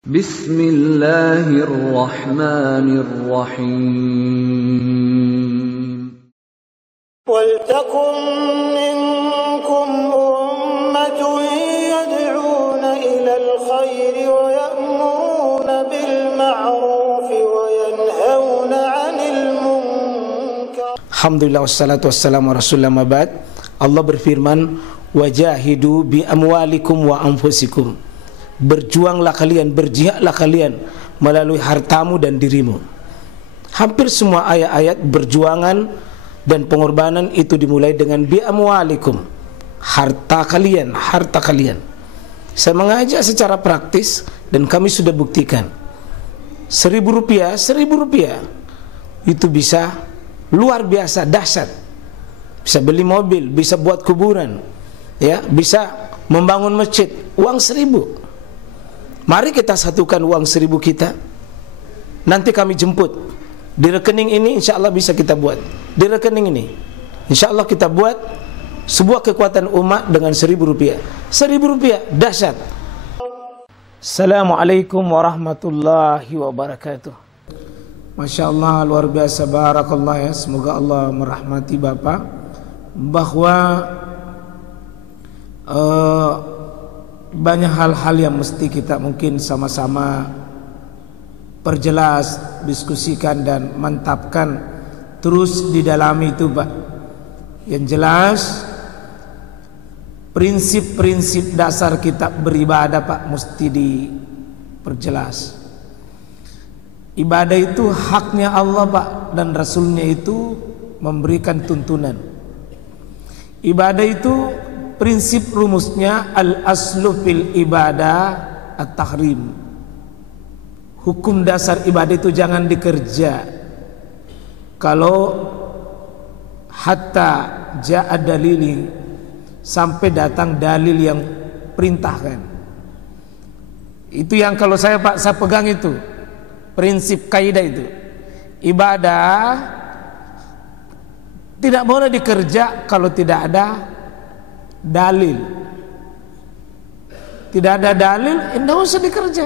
Bismillahirrahmanirrahim. Waltakum minkum ummatun yad'una ilal khairi wa ya'muruna bil ma'rufi wa yanhauna 'anil munkar. Alhamdulillah wassalatu wassalamu ala rasulillah ma ba'd. Allah berfirman, wajahidu bi amwalikum wa anfusikum. Berjuanglah kalian, berjihadlah kalian melalui hartamu dan dirimu. Hampir semua ayat-ayat berjuangan dan pengorbanan itu dimulai dengan bi amwalikum, harta kalian, harta kalian. Saya mengajak secara praktis dan kami sudah buktikan. Rp1.000 itu bisa luar biasa dahsyat. Bisa beli mobil, bisa buat kuburan, ya, bisa membangun masjid. Uang 1.000. Mari kita satukan uang 1.000 kita. Nanti kami jemput di rekening ini, insya Allah bisa kita buat. Di rekening ini, insya Allah kita buat sebuah kekuatan umat dengan Rp1.000. Rp1.000 dahsyat. Assalamualaikum warahmatullahi wabarakatuh. Masya Allah, luar biasa, barakallah ya. Semoga Allah merahmati Bapak, bahwa banyak hal-hal yang mesti kita mungkin sama-sama perjelas, diskusikan dan mantapkan terus di dalam itu, Pak. Yang jelas prinsip-prinsip dasar kita beribadah, Pak, mesti diperjelas. Ibadah itu haknya Allah, Pak, dan Rasulnya itu memberikan tuntunan. Ibadah itu prinsip rumusnya al-aslu fil ibadah at-tahrim. Hukum dasar ibadah itu jangan dikerja kalau hatta ja'a dalili, sampai datang dalil yang perintahkan. Itu yang kalau saya, Pak, saya pegang itu prinsip kaidah itu. Ibadah tidak boleh dikerja kalau tidak ada dalil. Tidak ada dalil, tidak usah dikerja.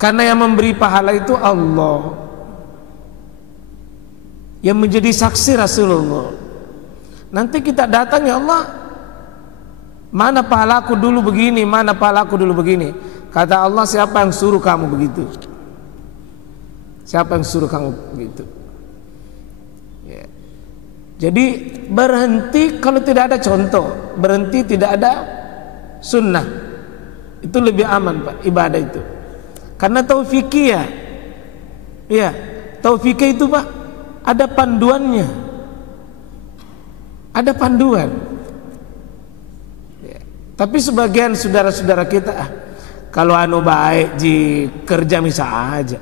Karena yang memberi pahala itu Allah, yang menjadi saksi Rasulullah. Nanti kita datang, ya Allah, mana pahalaku dulu begini, mana pahalaku dulu begini. Kata Allah, siapa yang suruh kamu begitu? Siapa yang suruh kamu begitu? Ya. Jadi berhenti kalau tidak ada contoh, berhenti tidak ada sunnah, itu lebih aman, Pak, ibadah itu. Karena taufikiyah, ya, taufikiyah itu, Pak, ada panduannya, ada panduan. Ya. Tapi sebagian saudara-saudara kita, kalau anu baik di kerja misal aja,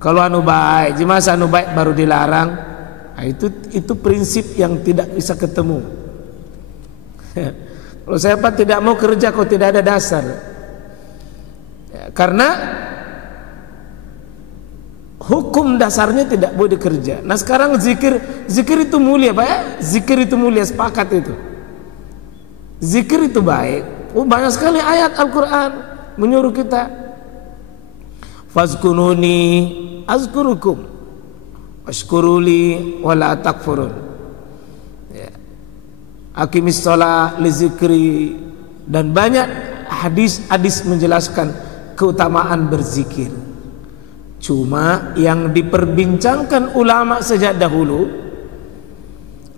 kalau anu baik, di masa anu baik baru dilarang. Nah, itu prinsip yang tidak bisa ketemu. Kalau saya, Pak, tidak mau kerja kalau tidak ada dasar. Ya, karena hukum dasarnya tidak boleh dikerja. Nah, sekarang zikir itu mulia, Pak, ya? Zikir itu mulia, sepakat itu. Zikir itu baik. Banyak sekali ayat Al-Quran menyuruh kita. Fazkuruni azkurukum washkuruli wala takfurun. Ya. Aqimis shalah li zikri, dan banyak hadis-hadis menjelaskan keutamaan berzikir. Cuma yang diperbincangkan ulama sejak dahulu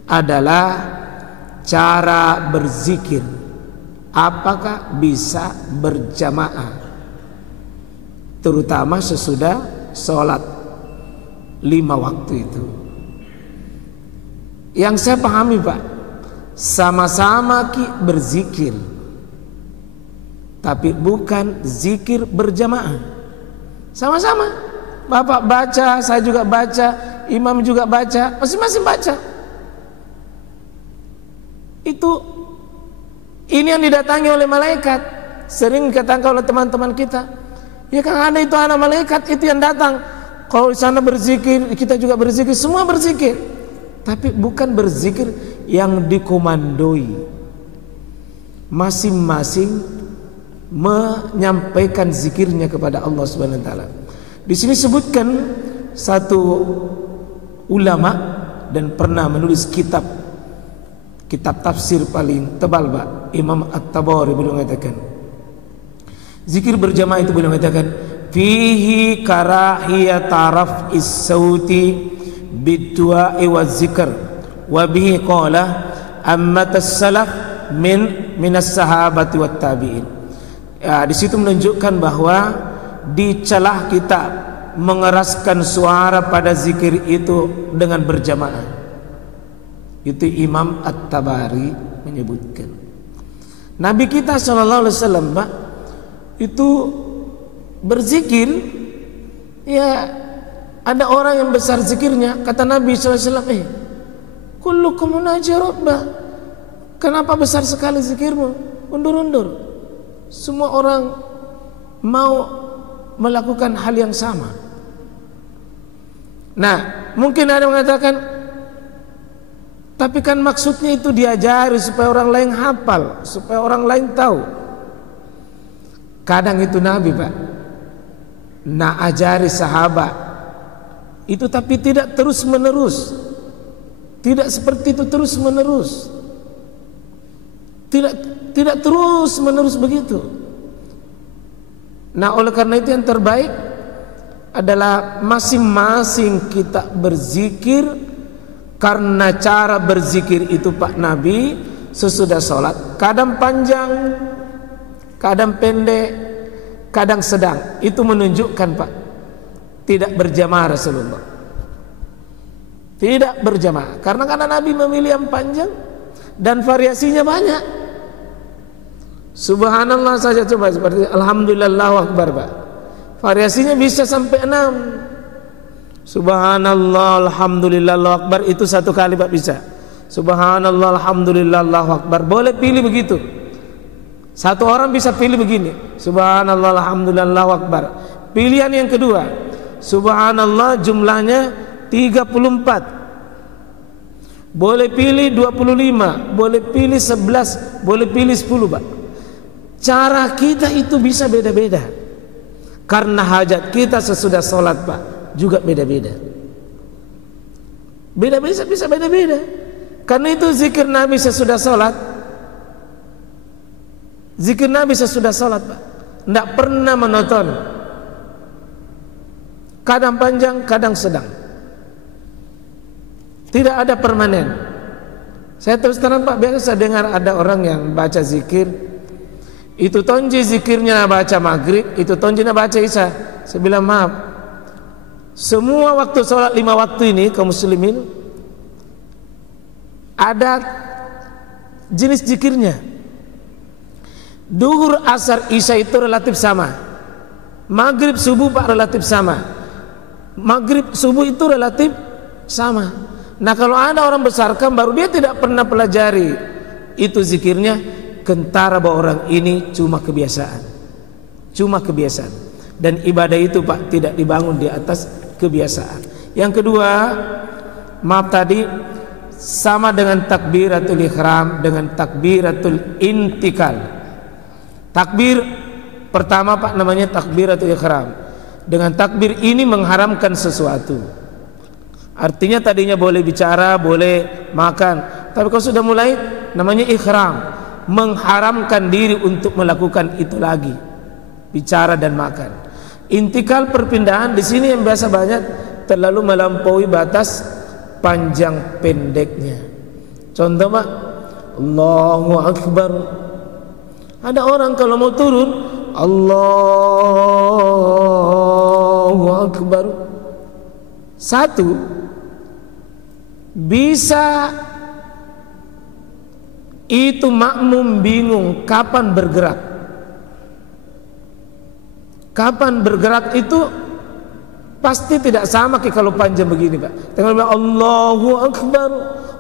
adalah cara berzikir. Apakah bisa berjamaah, terutama sesudah sholat 5 waktu itu. Yang saya pahami, Pak, sama-sama berzikir, tapi bukan zikir berjamaah. Sama-sama, Bapak baca, saya juga baca, imam juga baca, masing-masing baca. Ini yang didatangi oleh malaikat. Sering dikatakan oleh teman-teman kita, ya kan, ada itu anak malaikat itu yang datang. Kalau di sana berzikir, kita juga berzikir, semua berzikir. Tapi bukan berzikir yang dikomandoi. Masing-masing menyampaikan zikirnya kepada Allah Subhanahu wa taala. Di sini sebutkan satu ulama dan pernah menulis kitab tafsir paling tebal, Pak, Imam At-Tabari beliau mengatakan zikir berjamaah itu beliau mengatakan fihi karahiyat raf'is sauti bid-du'a wa zikr wa bihi qala ammatas salaf minas sahabati wat tabi'in. Ya, di situ menunjukkan bahwa dicelah kita mengeraskan suara pada zikir itu dengan berjamaah. Itu Imam At-Tabari menyebutkan. Nabi kita sallallahu alaihi wasallam, Pak, itu berzikir, ya ada orang yang besar zikirnya, kata Nabi sallallahu alaihi wasallam, kullukum munaji rabbah. Kenapa besar sekali zikirmu? Undur-undur. Semua orang mau melakukan hal yang sama. Nah, mungkin ada yang mengatakan, tapi kan maksudnya itu diajari supaya orang lain hafal, supaya orang lain tahu. Kadang itu Nabi, Pak, ajari sahabat itu, tapi tidak terus menerus. Tidak seperti itu terus menerus. Tidak terus menerus begitu. Nah, oleh karena itu yang terbaik adalah masing-masing kita berzikir, karena cara berzikir itu, Pak, Nabi sesudah sholat kadang panjang, kadang pendek, kadang sedang. Itu menunjukkan, Pak, tidak berjamaah Rasulullah. Tidak berjamaah karena Nabi memilih yang panjang dan variasinya banyak. Subhanallah saja coba seperti Alhamdulillah Allahu Akbar, Pak, variasinya bisa sampai 6. Subhanallah Alhamdulillah Allahu Akbar itu satu kali, Pak, bisa. Subhanallah Alhamdulillah Allahu Akbar. Boleh pilih begitu. Satu orang bisa pilih begini, Subhanallah Alhamdulillah Allahu Akbar. Pilihan yang kedua, Subhanallah jumlahnya 34. Boleh pilih 25, boleh pilih 11, boleh pilih 10, Pak. Cara kita itu bisa beda-beda, karena hajat kita sesudah sholat, Pak, juga beda-beda. Beda-beda, bisa beda-beda. Karena itu zikir Nabi sesudah sholat, zikir Nabi sesudah sholat, Pak, tidak pernah monoton. Kadang panjang, kadang sedang. Tidak ada permanen. Saya terus terang, Pak, biasa saya dengar ada orang yang baca zikir, itu tonji zikirnya baca maghrib, itu tonjinya baca isya. Saya bilang, maaf, semua waktu sholat 5 waktu ini kaum muslimin ada jenis zikirnya. Duhur, asar, isya itu relatif sama. Maghrib, subuh, Pak, relatif sama. Maghrib, subuh itu relatif sama. Nah, kalau ada orang besarkan baru dia tidak pernah pelajari itu zikirnya, kentara bahwa orang ini cuma kebiasaan. Cuma kebiasaan. Dan ibadah itu, Pak, tidak dibangun di atas kebiasaan. Yang kedua, maaf tadi, sama dengan takbiratul ihram dengan takbiratul intikal. Takbir pertama, Pak, namanya takbiratul ihram. Dengan takbir ini mengharamkan sesuatu. Artinya tadinya boleh bicara, boleh makan, tapi kalau sudah mulai namanya ihram, mengharamkan diri untuk melakukan itu lagi, bicara dan makan. Intikal, perpindahan, di sini yang biasa banyak terlalu melampaui batas panjang pendeknya. Contoh, Pak, Allahu Akbar. Ada orang kalau mau turun Allahu Akbar. Satu, bisa itu makmum bingung kapan bergerak. Kapan bergerak itu pasti tidak sama kayak kalau panjang begini, Pak. Tengok bilang Allahu Akbar,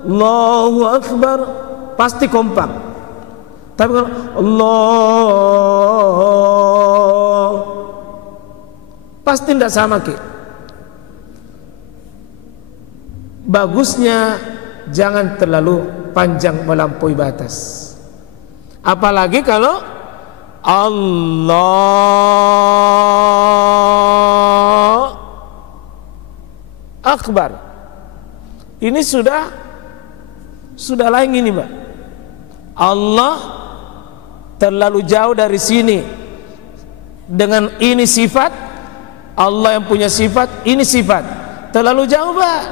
Allahu Akbar, pasti kompak. Tapi kalau Allah pasti tidak sama kayak. Bagusnya jangan terlalu panjang melampaui batas. Apalagi kalau Allah Akbar. Ini sudah lain ini, Pak. Allah terlalu jauh dari sini. Dengan ini sifat, Allah yang punya sifat, ini sifat. Terlalu jauh, Pak.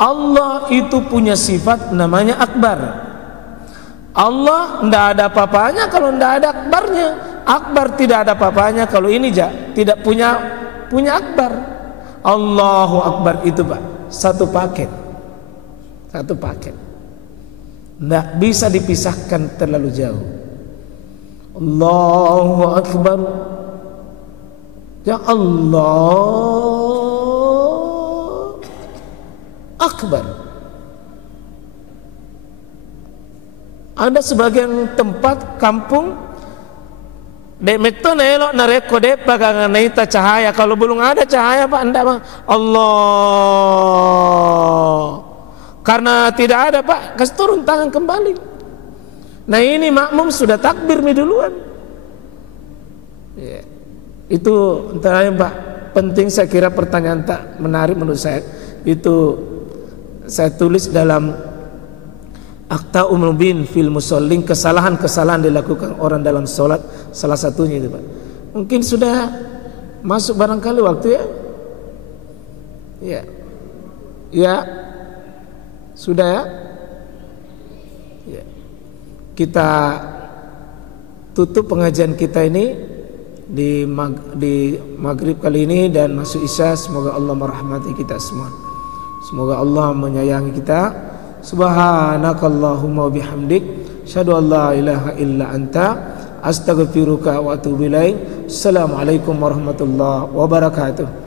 Allah itu punya sifat namanya Akbar. Allah tidak ada apa-apanya kalau tidak ada akbarnya. Akbar tidak ada apa-apanya kalau ini tidak punya akbar. Allahu Akbar itu, Pak, satu paket. Tidak bisa dipisahkan terlalu jauh. Allahu Akbar. Ya Allah Akbar. Ada sebagian tempat kampung demek to elok nareko de paganganita cahaya. Kalau belum ada cahaya, Pak, anda Bang Allah. Karena tidak ada, Pak, kasih turun tangan kembali. Nah, ini makmum sudah takbir duluan. Ya. Itu antara yang, Pak, penting saya kira pertanyaan tak menarik menurut saya. Itu saya tulis dalam Akta Umrubin fil Musallin, kesalahan-kesalahan dilakukan orang dalam sholat, salah satunya itu, Pak. Mungkin sudah masuk barangkali waktu ya. Ya. Sudah ya. Ya. Kita tutup pengajian kita ini di maghrib kali ini dan masuk isya. Semoga Allah merahmati kita semua. Semoga Allah menyayangi kita. Subhanakallahumma bihamdik, syahadu an la ilaha illa anta, astaghfiruka wa atubu ilaik. Assalamualaikum warahmatullahi wabarakatuh.